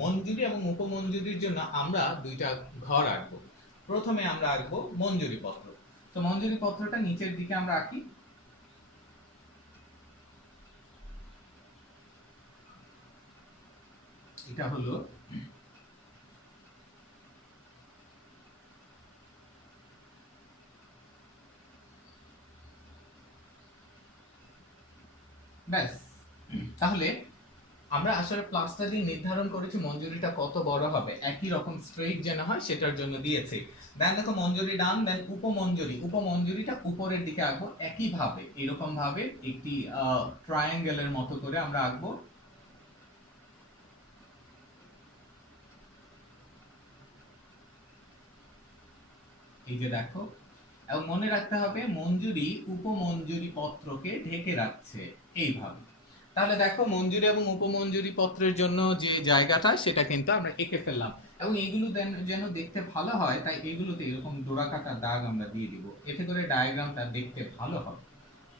মঞ্জুরি এবং উপমঞ্জুরির জন্য আমরা 2টা ঘর আঁকবো। প্রথমে আমরা আঁকবো মঞ্জুরি পত্র। তো মঞ্জুরি পত্রটা নিচের দিকে আমরা আঁকি। এটা হলো ব্যাস। তাহলে আমরা আসলে প্লাসটা দিয়ে নির্ধারণ করেছি মঞ্জুরিটা কত বড় হবে, একই রকম স্ট্রেইট যেন হয় সেটার জন্য দিয়েছি। দেন দেখো মঞ্জুরি ডান, দেন উপমঞ্জুরিটা উপরের দিকে আঁকবো একই ভাবে, এরকম ভাবে একটি ট্রায়াঙ্গেলের মতো করে আমরা আঁকবো। এই যে দেখো, এবং মনে রাখতে হবে মঞ্জুরি উপমঞ্জুরি পত্রকে ঢেকে রাখছে এইভাবে। তাহলে দেখো মঞ্জুরি এবং উপমঞ্জুরি পত্রের জন্য যে জায়গাটা সেটা কিন্তু আমরা এঁকে ফেললাম, এবং এইগুলো যেন দেখতে ভালো হয় তাই এইগুলোতে এরকম ডোরা কাটা দাগ আমরা দিয়ে দিব, এতে করে ডায়াগ্রামটা দেখতে ভালো হবে।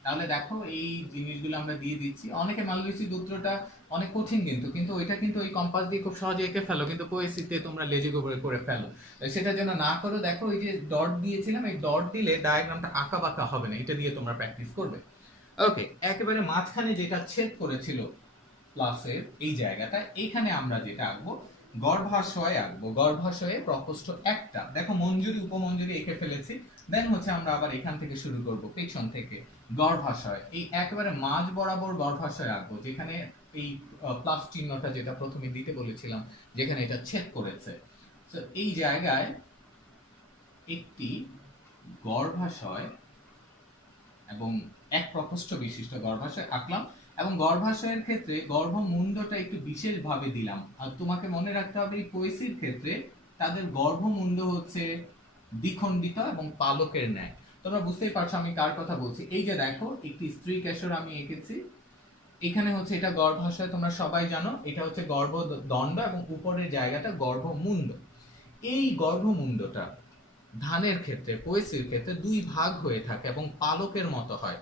তাহলে দেখো এই জিনিসগুলো আমরা দিয়ে দিচ্ছি। অনেকে ম্যালভেসি গোত্রটা অনেক কঠিন কিন্তু ওইটা কিন্তু ওই কম্পাস দিয়ে খুব সহজে এঁকে ফেলো, কিন্তু পোয়েসিতে তোমরা লেজে গোবরে করে ফেলো। সেটা যেন না করো, দেখো এই যে ডট দিয়েছিলাম, এই ডট দিলে ডায়াগ্রামটা আঁকা বাঁকা হবে না, এটা দিয়ে তোমরা প্র্যাকটিস করবে। ওকে, একেবারে মাঝখানে যেটা ছেদ করেছিল প্লাসের এই জায়গাটা, এখানে আমরা যেটা আঁকবো গর্ভাশয় আঁকবো। গর্ভাশয়ে প্রকোষ্ঠ একটা, দেখো মঞ্জুরি উপমঞ্জুরি এঁকে ফেলেছি। দেন হচ্ছে আমরা আবার এখান থেকে শুরু করব, পেছন থেকে। গর্ভাশয় এই একেবারে মাঝ বরাবর গর্ভাশয় আঁকবো, যেখানে এই প্লাস চিহ্নটা যেটা প্রথমে দিতে বলেছিলাম, যেখানে এটা ছেদ করেছে। তো এই জায়গায় একটি গর্ভাশয় এবং এক প্রকোষ্ঠ বিশিষ্ট গর্ভাশয় আঁকলাম। এবং গর্ভাশয়ের ক্ষেত্রে গর্ভমুণ্ডটা একটু বিশেষভাবে দিলাম। আর তোমাকে মনে রাখতে হবে এই পৈশির ক্ষেত্রে তাদের গর্ভমুণ্ড হচ্ছে দ্বিখণ্ডিত এবং পালকের ন্যায়। তোমরা বুঝতেই পারছো আমি কার কথা বলছি। এই যে দেখো একটি স্ত্রী কেশর আমি এঁকেছি, এখানে হচ্ছে এটা গর্ভাশয়, তোমরা সবাই জানো এটা হচ্ছে গর্ভদণ্ড এবং উপরের জায়গাটা গর্ভমুণ্ড। এই গর্ভমুণ্ডটা ধানের ক্ষেত্রে পৈশির ক্ষেত্রে দুই ভাগ হয়ে থাকে এবং পালকের মতো হয়।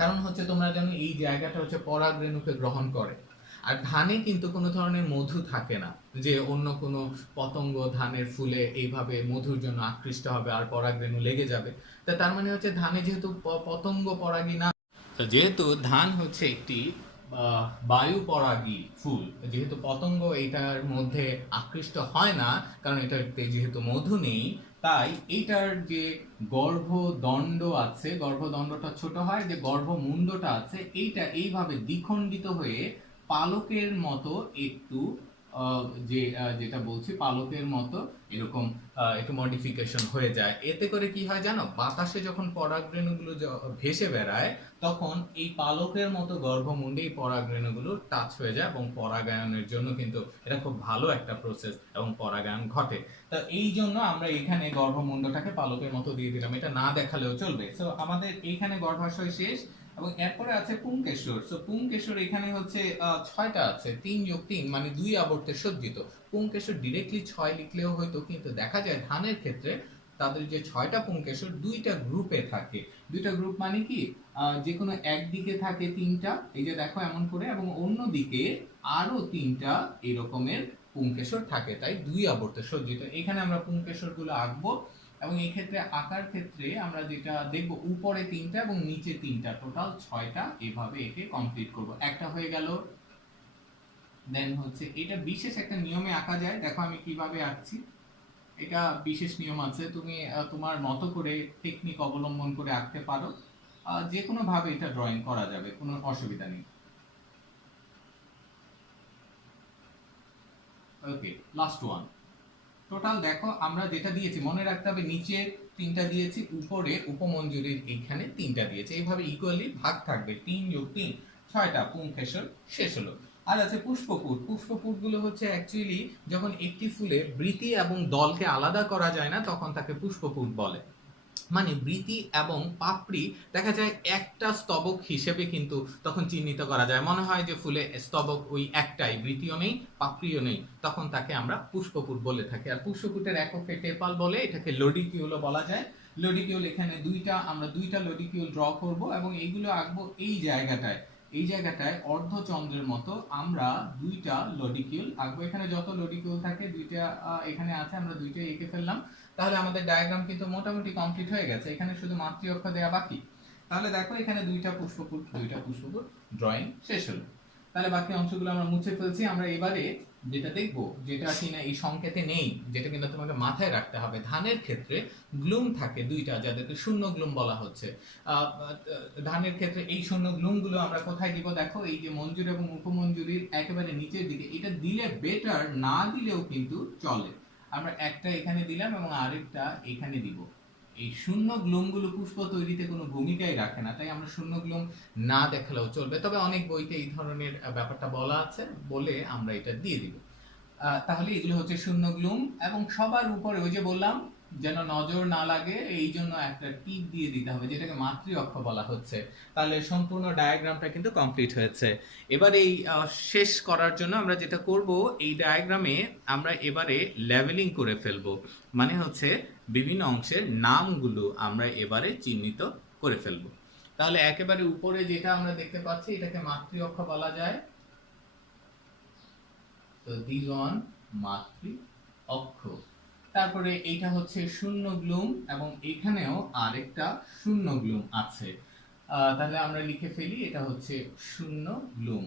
কারণ হচ্ছে তোমরা জানো এই জায়গাটা হচ্ছে পরাগরেণুকে গ্রহণ করে। আর ধানে কিন্তু কোনো ধরনের মধু থাকে না, যে অন্য কোনো পতঙ্গ ধানের ফুলে এইভাবে মধুর জন্য আকৃষ্ট হবে আর পরাগরেণু লেগে যাবে। তা তার মানে হচ্ছে ধানে যেহেতু পতঙ্গ পরাগী না, তো যেহেতু ধান হচ্ছে একটি বায়ু পরাগী ফুল, যেহেতু পতঙ্গ এটার মধ্যে আকৃষ্ট হয় না, কারণ এটাতে যেহেতু মধু নেই, তাই এইটার যে গর্ভদণ্ড আছে, গর্ভদণ্ডটা ছোট হয়, যে গর্ভমুণ্ডটা আছে এইটা এইভাবে দ্বিখণ্ডিত হয়ে পালকের মতো একটু যেটা বলছি পালকের মতো এরকম একটু মডিফিকেশন হয়ে যায়। এতে করে কি হয় জানো, বাতাসে যখন পরাগরেণুগুলো ভেসে বেড়ায় তখন এই পালকের মতো গর্ভমুণ্ডে এই পরাগরেণুগুলো টাচ হয়ে যায় এবং পরাগায়নের জন্য কিন্তু এটা খুব ভালো একটা প্রসেস এবং পরাগায়ন ঘটে। তা এই জন্য আমরা এখানে গর্ভমুণ্ডটাকে পালকের মতো দিয়ে দিলাম, এটা না দেখালেও চলবে। সো আমাদের এইখানে গর্ভাশয় শেষ এবং এরপরে আছে পুংকেশর। সো পুংকেশর এখানে হচ্ছে 6টা আছে, 3 যোগ 3 মানে 2 আবর্তে সজ্জিত। পুংকেশর ডিরেক্টলি 6 লিখলেও হয়তো, কিন্তু দেখা যায় ধানের ক্ষেত্রে তাদের যে 6টা পুংকেশর 2টা গ্রুপে থাকে। 2টা গ্রুপ মানে কি, যে কোনো একদিকে থাকে 3টা, এই যে দেখো এমন করে, এবং অন্য দিকে আরো 3টা এরকমের পুংকেশর থাকে, তাই 2 আবর্তে সজ্জিত। এখানে আমরা পুংকেশর গুলো আঁকবো এবং এই ক্ষেত্রে আঁকার ক্ষেত্রে আমরা যেটা দেখবো, উপরে 3টা এবং নিচে 3টা, টোটাল 6টা এভাবে একে কমপ্লিট করব। একটা হয়ে গেল। দেন হচ্ছে এটা বিশেষ একটা নিয়মে আঁকা যায়, দেখো আমি কিভাবে আঁকছি। এটা বিশেষ নিয়ম আছে, তুমি তোমার মতো করে টেকনিক অবলম্বন করে আঁকতে পারো, যে কোনো ভাবে এটা ড্রয়িং করা যাবে, কোনো অসুবিধা নেই। ওকে, লাস্ট ওয়ান। টোটাল দেখো আমরা যেটা দিয়েছি মনে রাখতে হবে, নিচে 3টা দিয়েছি, উপরে উপমঞ্জুরির এখানে 3টা দিয়েছি, এইভাবে ইকুয়ালি ভাগ থাকবে। 3 যোগ 3 6টা, পুংকেশর শেষ হলো। আর আছে পুষ্পপুট। পুষ্পপুট গুলো হচ্ছে অ্যাকচুয়ালি যখন একটি ফুলে বৃতি এবং দলকে আলাদা করা যায় না তখন তাকে পুষ্পপুট বলে। মানে বৃতি এবং পাপড়ি দেখা যায় একটা স্তবক হিসেবে কিন্তু তখন চিহ্নিত করা যায়, মনে হয় যে ফুলে স্তবক ওই একটাই, বৃতিও নেই পাপড়িও নেই, তখন তাকে আমরা পুষ্পপুট বলে থাকি। আর পুষ্পপুটের এককে টেপাল বলে, এটাকে লডিকিউলও বলা যায়। লডিকিউল এখানে আমরা দুইটা লডিকিউল ড্র করব এবং এইগুলো আঁকবো এই জায়গাটায়। এই জায়গাটায় অর্ধচন্দ্রের মতো আমরা 2টা লডিকিউল আঁকবো। এখানে যত লডিকিউল থাকে 2টা এখানে আছে, আমরা 2টাই এঁকে ফেললাম। তাহলে আমাদের ডায়াগ্রাম কিন্তু মোটামুটি কমপ্লিট হয়ে গেছে, এখানে শুধু মাতৃ অক্ষ দেয়া বাকি। তাহলে দেখো এখানে 2টা পুষ্পপুট ড্রয়িং শেষ হলো। তাহলে বাকি অংশগুলো আমরা মুছে ফেলছি। আমরা এবারে যেটা দেখবো, যেটা কিনা এই সংকেতে নেই, যেটা কিন্তু তোমাকে মাথায় রাখতে হবে, ধানের ক্ষেত্রে গ্লুম থাকে 2টা, যাদেরকে শূন্য গ্লুম বলা হচ্ছে। ধানের ক্ষেত্রে এই শূন্য গ্লুম গুলো আমরা কোথায় দিব, দেখো এই যে মঞ্জুর এবং উপমঞ্জুরির একেবারে নিচের দিকে। এটা দিলে বেটার, না দিলেও কিন্তু চলে। আমরা একটা এখানে দিলাম এবং আরেকটা এখানে দিব। এই শূন্য গ্লুম গুলো পুষ্প তৈরিতে কোনো ভূমিকাই রাখে না, তাই আমরা শূন্য গ্লুম না দেখালেও চলবে, তবে অনেক বইতে এই ধরনের ব্যাপারটা বলা আছে বলে আমরা এটা দিয়ে দিব। তাহলে এগুলো হচ্ছে শূন্য গ্লুম। এবং সবার উপরে ওই যে বললাম যেন নজর না লাগে, এই জন্য একটা টিপ দিয়ে দিতে হবে, যেটাকে মাতৃ অক্ষ বলা হচ্ছে। তাহলে সম্পূর্ণ ডায়াগ্রামটা কিন্তু কমপ্লিট হয়েছে। এবার এই শেষ করার জন্য আমরা যেটা করব, এই ডায়াগ্রামে আমরা এবারে লেভেলিং করে ফেলবো, মানে হচ্ছে বিভিন্ন অংশের নামগুলো আমরা এবারে চিহ্নিত করে ফেলবো। তাহলে একেবারে উপরে যেটা আমরা দেখতে পাচ্ছি এটাকে মাতৃ অক্ষ বলা যায়। তো দ্বিগণ মাতৃ অক্ষ। তারপরে এইটা হচ্ছে শূন্য গ্লুম এবং এখানেও আরেকটা শূন্য গ্লুম আছে। তাহলে আমরা লিখে ফেলি, এটা হচ্ছে শূন্য গ্লুম।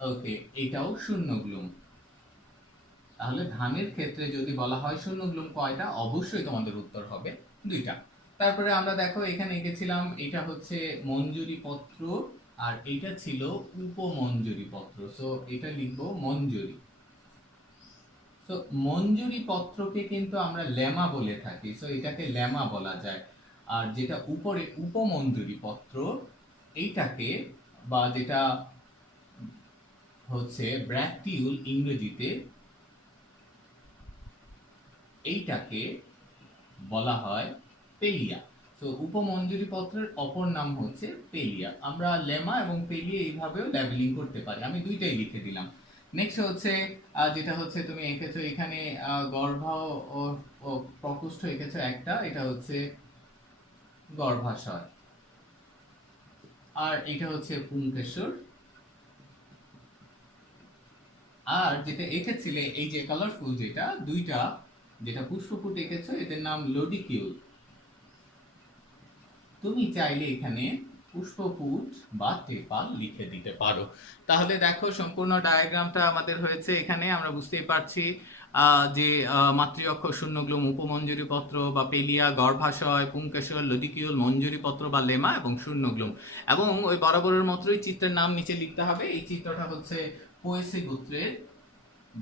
ওকে, এটাও শূন্য গ্লুম। তাহলে ধানের ক্ষেত্রে যদি বলা হয় শূন্য গ্লুম কয়টা, অবশ্যই তোমাদের উত্তর হবে 2টা। তারপরে আমরা দেখো এখানে এঁকেছিলাম, এটা হচ্ছে মঞ্জুরি পত্র আর এটা ছিল উপমঞ্জুরি পত্র। সো এটা লিখবো মঞ্জুরি। তো মঞ্জুরি পত্রকে কিন্তু আমরা লেমা বলে থাকি, সো এটাকে লেমা বলা যায়। আর যেটা উপরে উপমঞ্জুরি পত্র, এইটাকে বা যেটা হচ্ছে ব্র্যাকটিউল ইংরেজিতে, এইটাকে বলা হয় পেলিয়া। তো উপমঞ্জুরি পত্রের অপর নাম হচ্ছে পেলিয়া। আমরা লেমা এবং পেলিয়া এইভাবেও লেবেলিং করতে পারি, আমি দুইটাই লিখে দিলাম। নেক্সট হচ্ছে যেটা হচ্ছে তুমি এঁকেছো এখানে গর্ভ ও ও প্রকোষ্ঠ এঁকেছো একটা, এটা হচ্ছে গর্ভাশয়। আর এটা হচ্ছে পুংকেশর। আর যেটা এঁকেছিলে এই যে কালারফুল যেটা দুইটা যেটা পুষ্পপুট এঁকেছো, এদের নাম লোডিকিউল। তুমি চাইলে এখানে পুষ্পপুট বা টেপাল লিখে দিতে পারো। তাহলে দেখো সম্পূর্ণ ডায়াগ্রামটা আমাদের হয়েছে। এখানে আমরা বুঝতেই পারছি যে মাতৃ অক্ষর শূন্যগ্লুম, উপমঞ্জুরি পত্র বা পেলিয়া, গর্ভাশয়, পুংকেশর, লদিকিউল, মঞ্জুরি পত্র বা লেমা এবং শূন্যগ্লুম। এবং ওই বরাবরের মতোই চিত্রের নাম নিচে লিখতে হবে। এই চিত্রটা হচ্ছে পোয়েসি গোত্রের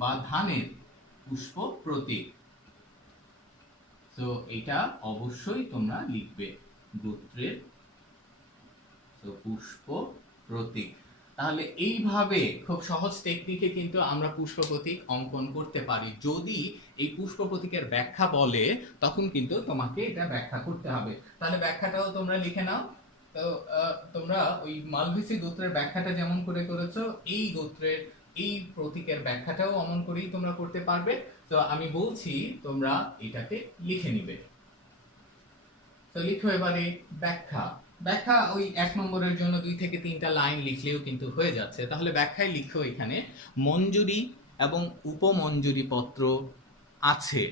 বা ধানের পুষ্প প্রতীক। তো এটা অবশ্যই তোমরা লিখবে গোত্রের পুষ্প প্রতীক। তাহলে এইভাবে খুব সহজ টেকনিকে কিন্তু আমরা পুষ্প প্রতীক অঙ্কন করতে পারি। যদি এই পুষ্প প্রতীকের ব্যাখ্যা বলে তখন কিন্তু তোমাকে এটা ব্যাখ্যা করতে হবে। তাহলে ব্যাখ্যাটাও তোমরা লিখে নাও। তো তোমরা ওই মালভেসি গোত্রের ব্যাখ্যাটা যেমন করে করেছো, এই গোত্রের এই প্রতীকের ব্যাখ্যাটাও অমন করেই তোমরা করতে পারবে। তো আমি বলছি তোমরা এটাকে লিখে নিবে। তো লিখো এবারে ব্যাখ্যা। ব্যাখ্যা ওই 1 নম্বরের জন্য 2 থেকে 3টা লাইন লিখলেও কিন্তু হয়ে যাচ্ছে। তাহলে ব্যাখ্যায় লিখো এখানে মঞ্জুরি এবং উপমঞ্জুরি পত্র আছে।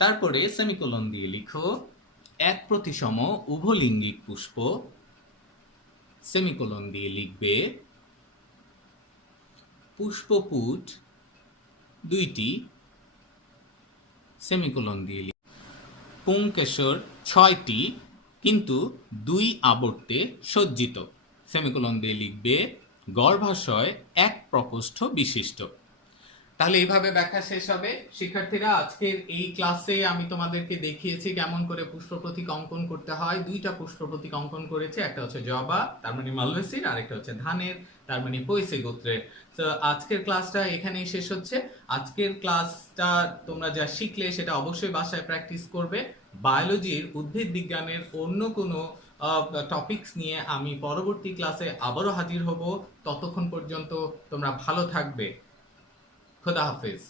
তারপরে সেমিকোলন দিয়ে লিখো এক প্রতিসম উভলিঙ্গিক পুষ্প, সেমিকোলন দিয়ে লিখবে পুষ্পপুট 2টি, সেমিকোলন দিয়ে লিখবে পুংকেশর 6টি কিন্তু 2 আবর্তে সজ্জিত, সেমিকোলন দিয়ে লিখবে গর্ভাশয় 1 প্রকোষ্ঠ বিশিষ্ট। তাহলে এইভাবে ব্যাখ্যা শেষ হবে। শিক্ষার্থীরা, আজকের এই ক্লাসে আমি তোমাদেরকে দেখিয়েছি কেমন করে পুষ্প প্রতীক অঙ্কন করতে হয়। 2টা পুষ্প প্রতীক অঙ্কন করেছে, একটা হচ্ছে জবা তার মানে মালভেসির, আর একটা হচ্ছে ধানের তার মানে পোয়েসি গোত্রের। তো আজকের ক্লাসটা এখানেই শেষ হচ্ছে। আজকের ক্লাসটা তোমরা যা শিখলে সেটা অবশ্যই বাসায় প্র্যাকটিস করবে। বায়োলজির উদ্ভিদ বিজ্ঞানের অন্য কোনো টপিকস নিয়ে আমি পরবর্তী ক্লাসে আবারও হাজির হব। ততক্ষণ পর্যন্ত তোমরা ভালো থাকবে। खुदा हाफिज।